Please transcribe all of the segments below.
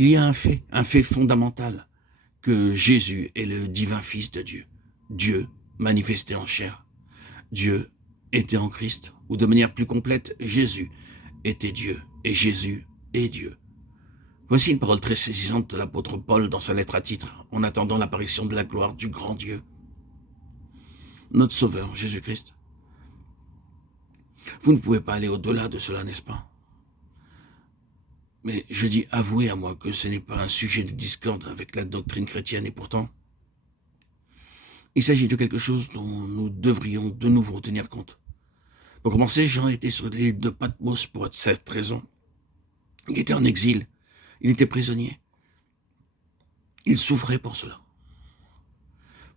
Il y a un fait fondamental, que Jésus est le divin Fils de Dieu. Dieu manifesté en chair. Dieu était en Christ, ou de manière plus complète, Jésus était Dieu, et Jésus est Dieu. Voici une parole très saisissante de l'apôtre Paul dans sa lettre à titre, en attendant l'apparition de la gloire du grand Dieu, notre Sauveur, Jésus-Christ. Vous ne pouvez pas aller au-delà de cela, n'est-ce pas? Mais je dis avouez à moi que ce n'est pas un sujet de discorde avec la doctrine chrétienne, et pourtant, il s'agit de quelque chose dont nous devrions de nouveau tenir compte. Pour commencer, Jean était sur l'île de Patmos pour cette raison. Il était en exil, il était prisonnier. Il souffrait pour cela,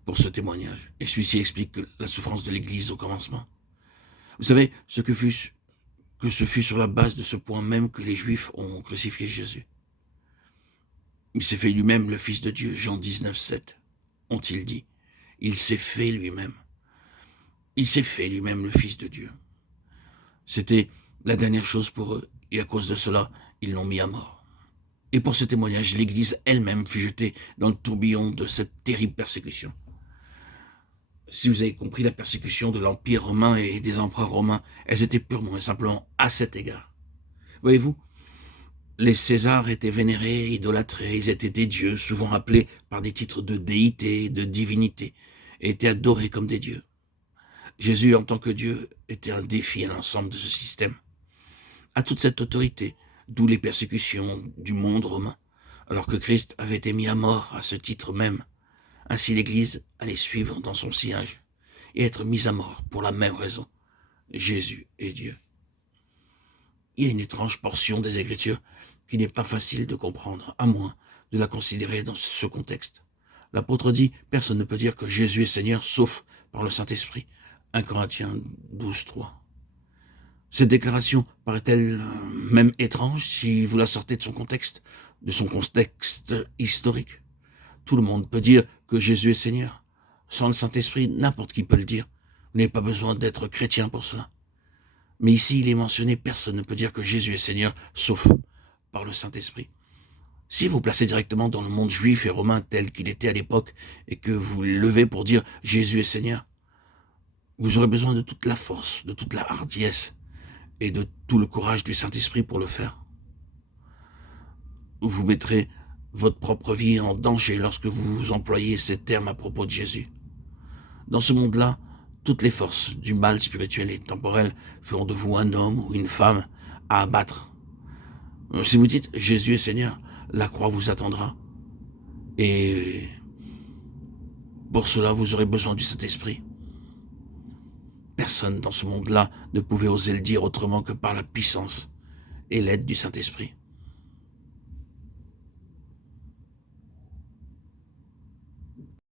pour ce témoignage. Et celui-ci explique la souffrance de l'Église au commencement. Vous savez, ce fut sur la base de ce point même que les Juifs ont crucifié Jésus. Il s'est fait lui-même le Fils de Dieu, Jean 19, 7, ont-ils dit. Il s'est fait lui-même. Il s'est fait lui-même le Fils de Dieu. C'était la dernière chose pour eux, et à cause de cela, ils l'ont mis à mort. Et pour ce témoignage, l'Église elle-même fut jetée dans le tourbillon de cette terrible persécution. Si vous avez compris la persécution de l'Empire romain et des empereurs romains, elles étaient purement et simplement à cet égard. Voyez-vous, les Césars étaient vénérés, idolâtrés, ils étaient des dieux, souvent appelés par des titres de déité, de divinité, et étaient adorés comme des dieux. Jésus, en tant que Dieu, était un défi à l'ensemble de ce système, à toute cette autorité, d'où les persécutions du monde romain, alors que Christ avait été mis à mort à ce titre même. Ainsi l'Église allait suivre dans son sillage et être mise à mort pour la même raison. Jésus est Dieu. Il y a une étrange portion des Écritures qui n'est pas facile de comprendre, à moins de la considérer dans ce contexte. L'apôtre dit, personne ne peut dire que Jésus est Seigneur sauf par le Saint-Esprit. 1 Corinthiens 12, 3. Cette déclaration paraît-elle même étrange si vous la sortez de son contexte historique? Tout le monde peut dire que Jésus est Seigneur. Sans le Saint-Esprit, n'importe qui peut le dire. Vous n'avez pas besoin d'être chrétien pour cela. Mais ici, il est mentionné, personne ne peut dire que Jésus est Seigneur, sauf par le Saint-Esprit. Si vous placez directement dans le monde juif et romain tel qu'il était à l'époque, et que vous levez pour dire Jésus est Seigneur, vous aurez besoin de toute la force, de toute la hardiesse, et de tout le courage du Saint-Esprit pour le faire. Vous mettrez votre propre vie en danger lorsque vous employez ces termes à propos de Jésus. Dans ce monde-là, toutes les forces du mal spirituel et temporel feront de vous un homme ou une femme à abattre. Si vous dites « Jésus est Seigneur », la croix vous attendra. Et pour cela, vous aurez besoin du Saint-Esprit. Personne dans ce monde-là ne pouvait oser le dire autrement que par la puissance et l'aide du Saint-Esprit.